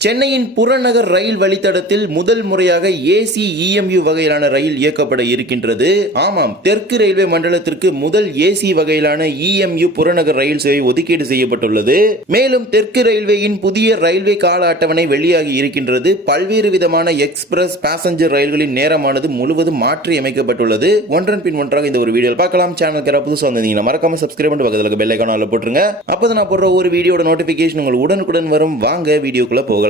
சென்னையின் புறநகர் ரயில் வழித்தடத்தில் முதல் முறையாக ஏசி இஎம்யூ வகையிலான ரயில் இயக்கப்பட இருக்கின்றது. ஆமாம், தெற்கு ரயில்வே மண்டலத்திற்கு முதல் ஏசி வகையிலான இஎம்யூ புறநகர் ரயில் சேவை ஒதுக்கீடு செய்யப்பட்டுள்ளது. மேலும் தெற்கு ரயில்வேயின் புதிய ரயில்வே கால அட்டவணை வெளியாகி இருக்கின்றது. பல்வேறு விதமான எக்ஸ்பிரஸ் பேசஞ்சர் ரயில்களின் நேரமானது முழுவதும் மாற்றி அமைக்கப்பட்டுள்ளது. ஒன்றன் பின் ஒன்றாக இந்த ஒரு வீடியோவில் பார்க்கலாம். சேனலுக்கு புதுசாக வந்தீங்கன்னா மறக்காம சப்ஸ்கிரைப் பண்ணி பக்கத்துல பெல் ஐகானை போட்டுருங்க. அப்பதான் நான் போடுற ஒரு வீடியோட நோட்டிபிகேஷன் உங்களுக்கு உடனுக்குடன் வரும். வாங்க வீடியோக்குள்ள போகலாம்.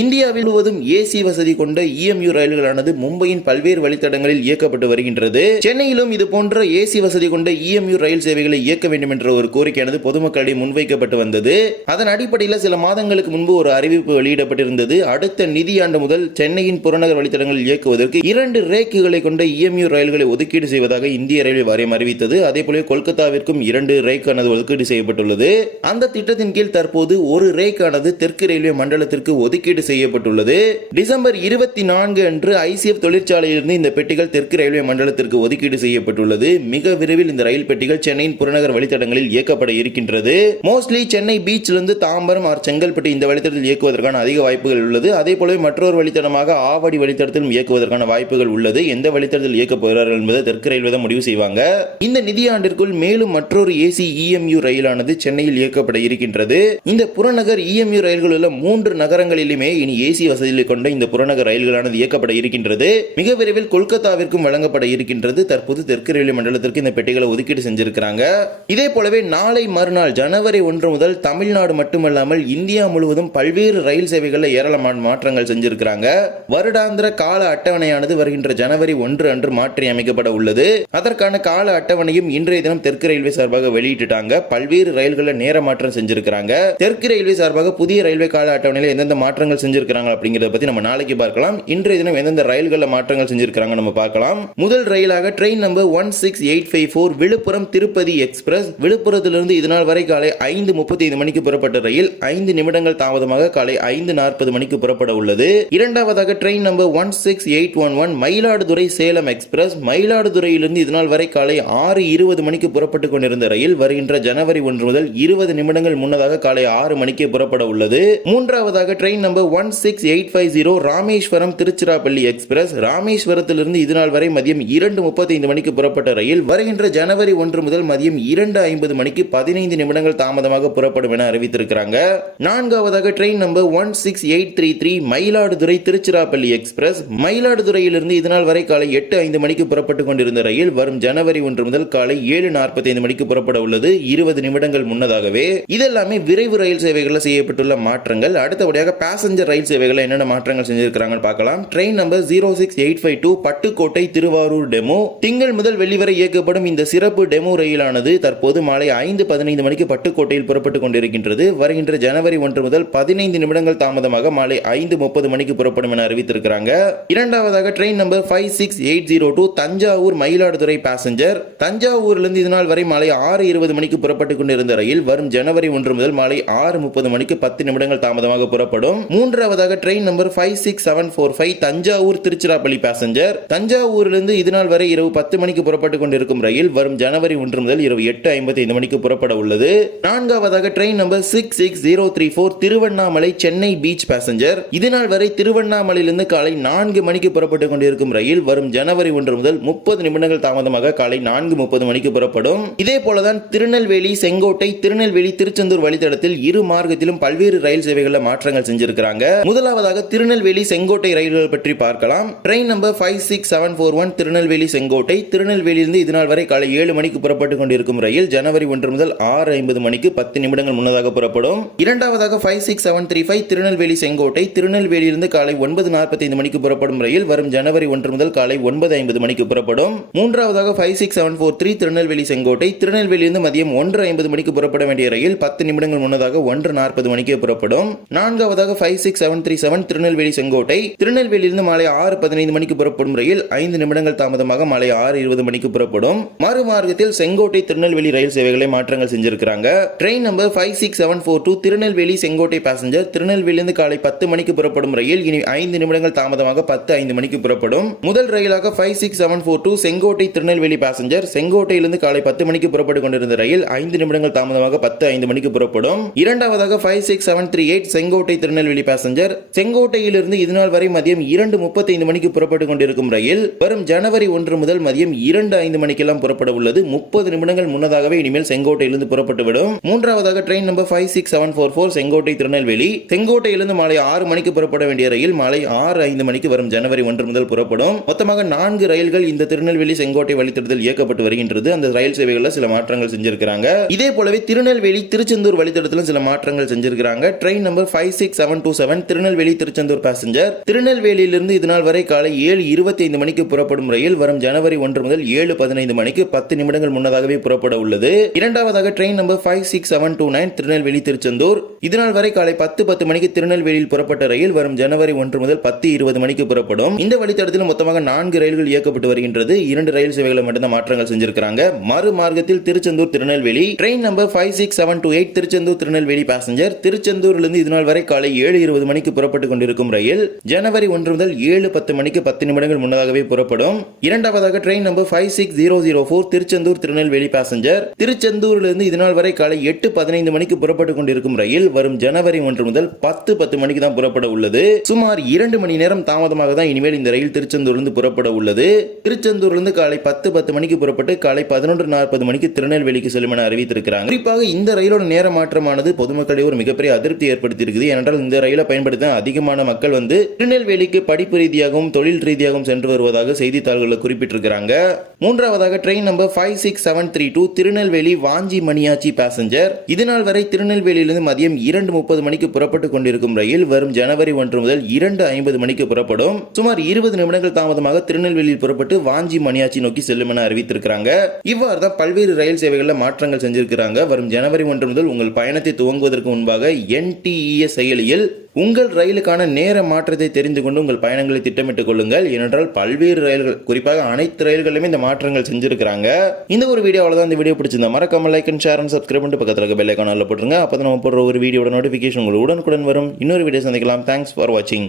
இந்தியாவில் முழுவதும் ஏசி வசதி கொண்ட இஎம்யூ ரயில்களானது மும்பையின் பல்வேறு வழித்தடங்களில் இயக்கப்பட்டு வருகின்றது. சென்னையிலும் இது போன்ற ஏசி வசதி கொண்ட இஎம்யூ ரயில் சேவைகளை இயக்க வேண்டும் என்ற ஒரு கோரிக்கையானது பொதுமக்களிடையே முன்வைக்கப்பட்டு வந்தது. அதன் அடிப்படையில் சில மாதங்களுக்கு முன்பு ஒரு அறிவிப்பு வெளியிடப்பட்டிருந்தது. அடுத்த நிதியாண்டு முதல் சென்னையின் புறநகர் வழித்தடங்களில் இயக்குவதற்கு 2 ரேக்குகளை கொண்ட இஎம்யூ ரயில்களை ஒதுக்கீடு செய்வதாக இந்திய ரயில்வே வாரியம் அறிவித்தது. அதேபோல கொல்கத்தாவிற்கும் 2 ரேக்கானது ஒதுக்கீடு செய்யப்பட்டுள்ளது. அந்த திட்டத்தின் கீழ் தற்போது ஒரு ரேக்கானது தெற்கு ரயில்வே மண்டலத்திற்கு ஒதுக்கீடு செய்யப்பட்டுள்ளது. டிசம்பர் 24 அன்று ஐசிஎஃப் தொழிற்சாலையிலிருந்து இந்த பெட்டிகள் தெற்கு ரயில்வே மண்டலத்திற்கு ஒதுக்கீடு செய்யப்பட்டுள்ளது. மிக விரைவில் இந்த ரயில் பெட்டிகள் சென்னையின் புறநகர் வழித்தடங்களில் இயக்கப்பட இருக்கின்றது. மோஸ்ட்லி சென்னை பீச்சிலிருந்து தாம்பரம் ஆர் செங்கல்பட்டு இந்த வழித்தடத்தில் இயக்குவதற்கான அதிக வாய்ப்புகள் உள்ளது. அதே போல மற்றொரு வழித்தடமாக ஆவடி வழித்தடத்திலும் இயக்குவதற்கான வாய்ப்புகள் உள்ளது. எந்த வழித்தடத்தில் இயக்க போகிறார்கள் என்பதை தெற்கு ரயில்வே தான் முடிவு செய்வாங்க. இந்த நிதியாண்டிற்குள் மேலும் மற்றொரு ஏசி இஎம்யூ ரயிலானது சென்னையில் இயக்கப்பட இருக்கின்றது. இந்த புறநகர் இஎம்யூ ரயில்கள் உள்ள 3 நகரங்களிலுமே இனி ஏசி வசதிகளை கொண்ட இந்த புறநகர் ரயில்களானது இயக்கப்பட இருக்கின்றது. மிக விரைவில் கொல்கத்தாவிற்கும் வழங்கப்பட இருக்கின்றது. தற்போது தெற்கு ரயில்வே மண்டலத்திற்கு இந்த பெட்டிகளை ஒதுக்கீடு செஞ்சிருக்கிறாங்க. இதே போலவே நாளை மறுநாள் ஜனவரி 1 முதல் தமிழ்நாடு மட்டுமல்லாமல் இந்தியா முழுவதும் பல்வேறு ரயில் சேவைகளில் ஏராளமான மாற்றங்கள் செஞ்சிருக்கிறாங்க. வருடாந்திர கால அட்டவணையானது வருகின்ற ஜனவரி 1 அன்று மாற்றி அமைக்கப்பட உள்ளது. அதற்கான கால அட்டவணையும் இன்றைய தினம் தெற்கு ரயில்வே சார்பாக வெளியிட்டுட்டாங்க. பல்வேறு ரயில்களில் நேர மாற்றம் செஞ்சிருக்கிறாங்க. தெற்கு ரயில்வே சார்பாக புதிய ரயில்வே கால அட்டவணையில் எந்தெந்த மாற்றங்கள் செஞ்சிருக்காங்க அப்படிங்கறத பத்தி நம்ம நாளைக்கு பார்க்கலாம். இன்றைய தினம் எந்தெந்த ரயில்களில் மாற்றங்கள் செஞ்சிருக்காங்க நம்ம பார்க்கலாம். முதல் ரயிலாக train number 16854 Villupuram Tirupati express. விழுப்புரத்திலிருந்து இதுநாள் வரை காலை 5:35 மணிக்கு புறப்பட்ட ரயில் 5 நிமிடங்கள் தாமதமாக காலை 5:40 மணிக்கு புறப்பட உள்ளது. இரண்டாவதாக train number 16811 Mayiladuthurai Salem express. மயிலாடுதுறையிலிருந்து இதுநாள் வரை காலை 6:20 மணிக்கு புறப்பட்டுக் கொண்டிருந்த ரயில் வருகின்ற ஜனவரி 1 முதல் 20 நிமிடங்கள் முன்னதாக காலை 6 மணிக்கு புறப்பட உள்ளது. மூன்றாவதாக train number 16850 Rameswaram Tiruchirappalli express. ராமேஸ்வரத்திலிருந்து இதுநாள் வரை மதியம் 2:35 மணிக்கு புறப்பட்ட ரயில் வருகின்ற ஜனவரி 1 முதல் மதியம் 2:50 மணிக்கு 15 நிமிடங்கள் தாமதமாக புறப்படும் என அறிவித்திருக்கிறாங்க. நான்காவதாக train number 16833 Mayiladuthurai Tiruchirappalli express. மயிலாடுதுறையிலிருந்து இதுநாள் வரை காலை 8:05 மணிக்கு புறப்பட்டுக் கொண்டிருந்த ரயில் வரும் ஜனவரி 1 முதல் காலை 7:45 மணிக்கு புறப்பட உள்ளது. 20 நிமிடங்கள் முன்னதாகவே. இதெல்லாமே விரைவு ரயில் சேவைகளில் செய்யப்பட்டுள்ள மாற்றங்கள். அடுத்தபடியாக பேசஞ்சர் ரயில் சேவைகளை என்னென்ன மாற்றங்கள் செஞ்சிருக்காங்க பார்க்கலாம். Train number 06852 Pattukkottai Thiruvarur demo. திங்கள் முதல் வெள்ளி வரை இயக்கப்படும் இந்த சிறப்பு டெமோ ரயிலானது தற்போது மாலை 5:15 மணிக்கு பட்டுக்கோட்டையில் புறப்பட்டுக் கொண்டிருக்கின்றது. வருகின்ற ஜனவரி 1 முதல் 15 நிமிடங்கள் தாமதமாக மாலை 5:30 மணிக்கு புறப்படும் என அறிவித்திருக்கிறாங்க. இரண்டாவதாக train number 56802 Thanjavur Mayiladuthurai passenger. தஞ்சாவூரிலிருந்து இதுநாள் வரை மாலை 6:20 மணிக்கு புறப்பட்டுக் கொண்டிருந்த ரயில் வரும் ஜனவரி 1 முதல் மாலை 6:30 மணிக்கு 10 நிமிடங்கள் தாமதமாக புறப்படும். மூன்றாவதாக train number 56745 Thanjavur Tiruchirappalli passenger. தஞ்சாவூரிலிருந்து இதுநாள் வரை இரவு 10 மணிக்கு புறப்பட்டுக் கொண்டிருக்கும் ரயில் வரும் ஜனவரி 1 முதல் இரவு 8:55 மணிக்கு புறப்பட உள்ளது. நான்காவதாக train number 66034 Tiruvannamalai Chennai beach passenger. இதுநாள் வரை திருவண்ணாமலையிலிருந்து காலை 4 மணிக்கு புறப்பட்டுக் கொண்டிருக்கும் ரயில் வரும் ஜனவரி 1 முதல் 30 நிமிடங்கள் தாமதமாக காலை 4:30 மணிக்கு புறப்படும். இதே போலதான் திருநெல்வேலி செங்கோட்டை திருநெல்வேலி திருச்செந்தூர் வழித்தடத்தில் இரு மார்க்கத்திலும் பல்வேறு ரயில் சேவைகளில் மாற்றங்கள் செஞ்சிருக்காங்க. முதலாவதாக திருநெல்வேலி செங்கோட்டை ரயில்கள் பற்றி பார்க்கலாம். Train number 56741 Tirunelveli Sengottai. திருநெல்வேலியிலிருந்து இதுநாள் வரை காலை 7 மணிக்கு புறப்பட்டுக் கொண்டிருக்கும் ரயில் ஜனவரி 1 முதல் 6:50 மணிக்கு 10 நிமிடங்கள் முன்னதாக புறப்படும். இரண்டாவதாக 56735 திருநெல்வேலி செங்கோட்டை. திருநெல்வேலியிலிருந்து காலை 9:45 மணிக்கு புறப்படும் ரயில் வரும் ஜனவரி 1 முதல் காலை 9:50 மணிக்கு புறப்படும். மூன்றாவதாக 56743 திருநெல்வேலி செங்கோட்டை. திருநெல்வேலியிலிருந்து மதியம் 1:50 மணிக்கு புறப்பட வேண்டிய ரயில் 10 நிமிடங்கள் முன்னதாக 1:40 மணிக்கு புறப்படும். நான்காவதாக 56737 திருநெல்வேலி செங்கோட்டை. திருநெல்வேலியிலிருந்து மாலை 6:15 மணிக்கு புறப்படும் ரயில் 5 நிமிடங்கள் தாமதமாக மாலை 6:20 மணிக்கு புறப்படும். மறுமார்க்கத்தில் செங்கோட்டை திருநெல்வேலி ரயில் சேவைகளை மாற்றங்கள் செஞ்சிருக்கிறாங்க. Train number 56742 Tirunelveli Sengottai passenger. திருநெல்வேலியிலிருந்து காலை 10 மணிக்கு புறப்படும் ரயில் இனி 5 நிமிடங்கள் தாமதமாக 10:05 மணிக்கு புறப்படும். முதல் ரயிலாக 56742 செங்கோட்டை திருநெல்வேலி பேசஞ்சர். செங்கோட்டையிலிருந்து காலை 10 மணிக்கு புறப்பட்டுக் கொண்டிருந்த ரயில் 5 நிமிடங்கள் தாமதமாக 10:05 மணிக்கு புறப்படும். இரண்டாவதாக 56738 செங்கோட்டை திருநெல்வேலி பேசஞ்சர். செங்கோட்டையிலிருந்து இதுநாள் வரை மதியம் 2:35 மணிக்கு புறப்பட்டுக் கொண்டிருக்கும் ரயில் வரும் ஜனவரி 1 முதல் மதியம் 2:05 மணிக்கெல்லாம் புறப்பட உள்ளது. 30 நிமிடங்கள் முன்னதாகவே இனிமேல் செங்கோட்டையிலிருந்து புறப்பட்டுவிடும். மூன்றாவதாக ட்ரெயின் நம்பர் 56744 செங்கோட்டை திருநெல்வேலி. செங்கோட்டையிலிருந்து மாலை 6 மணிக்கு புறப்பட வேண்டிய ரயில் மாலை 6:05 மணிக்கு வரும் ஜனவரி 1 முதல் புறப்படும். மொத்தமாக 4 ரயில்கள் இந்த திருநெல்வேலி செங்கோட்டை வழித்தடத்தில் இயக்கப்பட்டு வருகின்றது. அந்த ரயில் சேவைகளில் சில மாற்றங்கள் செஞ்சிருக்காங்க. இதே போலவே திருநெல்வேலி திருச்செந்தூர் வழித்தடத்திலும் சில மாற்றங்கள் செஞ்சிருக்காங்க. Train number 56727 Tirunelveli Tiruchendur passenger. திருநெல்வேலியிலிருந்து இதுநாள் வரை காலை 7:25 மணிக்கு புறப்படும் ரயில் வரும் ஜனவரி 1 முதல் 7:15 மணிக்கு 10 நிமிடங்கள் முன்னதாகவே புறப்பட உள்ளது. இரண்டாவதாக ட்ரெயின் நம்பர் 56729 திருநெல்வேலி திருச்செந்தூர். இதுநாள் வரை காலை 10:10 மணிக்கு திருநெல்வேலியில் புறப்பட்ட ரயில் வரும் ஜனவரி 1 முதல் 10:20 மணிக்கு புறப்படும். இந்த வழித்தடத்தில் மொத்தமாக 4 ரயில்கள் இயக்கப்பட்டு வருகின்றது. 2 ரயில் சேவைகளை மட்டும்தான் மாற்றங்கள் செஞ்சிருக்காங்க. மறு மார்க்கத்தில் Tiruchendur Tirunelveli. Train number 56728 Tiruchendur Tirunelveli passenger. திருச்செந்தூரிலிருந்து இதுநாள் வரை காலை 7:20 மணிக்கு புறப்பட்டுக் கொண்டிருக்கும் ரயில் ஜனவரி 1 முதல் 7:10 மணிக்கு 10 நிமிடங்கள் முன்னதாகவே புறப்படும். இரண்டாவதாக train number 56004 Tiruchendur Tirunelveli passenger. திருச்செந்தூரிலிருந்து இதுநாள் வரை காலை 8:15 மணிக்கு புறப்பட்டுக் கொண்டிருக்கும் ரயில் வரும் ஜனவரி 1 முதல் 10:10 மணிக்கு தான் புறப்பட உள்ளது. சுமார் 2 மணி நேரம் தாமதமாக தான் இனிமேல் இந்த ரயில் திருச்செந்தூரிலிருந்து புறப்பட உள்ளது. திருச்செந்தூரிலிருந்து காலை 10:10 மணிக்கு புறப்பட்டு காலை 11:40 மணிக்கு திருநெல்வேலிக்கு செல்லும் என அறிவித்திருக்கிறாங்க. குறிப்பாக இந்த ரயிலோட நேர மாற்றமானது பொதுமக்களிடையே ஒரு மிகப்பெரிய அதிருப்தி ஏற்படுத்தி இருக்குது. ஏனென்றால் இந்த ரயிலை பயன்படுத்த அதிகமான மக்கள் திருநெல்வேலிக்கு படிப்பு ரீதியாகவும் தொழில் ரீதியாகவும் சென்று வருவதாக செய்தித்தாள்களில் குறிப்பிட்டிருக்கிறாங்க. மூன்றாவதாக train number 56732 Tirunelveli Vanchi Maniyachi passenger. இதுநாள் வரை திருநெல்வேலியிலிருந்து மதியம் 2:30 மணிக்கு புறப்பட்டுக் கொண்டிருக்கும் ரயில் வரும் ஜனவரி 1 முதல் 2:50 மணிக்கு புறப்படும். சுமார் 20 நிமிடங்கள் தாமதமாக திருநெல்வேலியில் புறப்பட்டு வாஞ்சி மணியாச்சி நோக்கி செல்லும் என அறிவித்திருக்கிறாங்க. இவ்வாறு தான் பல்வேறு ரயில் சேவைகளில் மாற்றங்கள் செஞ்சிருக்கிறாங்க. வரும் ஜனவரி 1 முதல் உங்கள் பயணத்தை துவங்குவதற்கு முன்பாக NTES செயலியில் உங்கள் ரயிலுக்கான நேர மாற்றத்தை தெரிந்து கொண்டு உங்கள் பயணங்களை திட்டமிட்டுக் கொள்ளுங்கள். ஏனென்றால் பல்வேறு ரயில்கள், குறிப்பாக அனைத்து ரயில்களுமே இந்த மாற்றங்கள் செஞ்சிருக்காங்க. இந்த ஒரு வீடியோ அவ்வளவுதான். இந்த வீடியோ பிடிச்சிருந்தா மறக்காம like and share and subscribe பண்ணிட்டு பக்கத்துல இருக்க பெல் ஐகான் ஆல்ல போட்டுருங்க. அப்பதான் நம்ம போடுற ஒரு வீடியோட நோட்டிபிகேஷன் உங்களுக்கு உடனுக்குடன் வரும். இன்னொரு வீடியோ சந்திக்கலாம். தேங்க்ஸ் ஃபார் வாட்சிங்.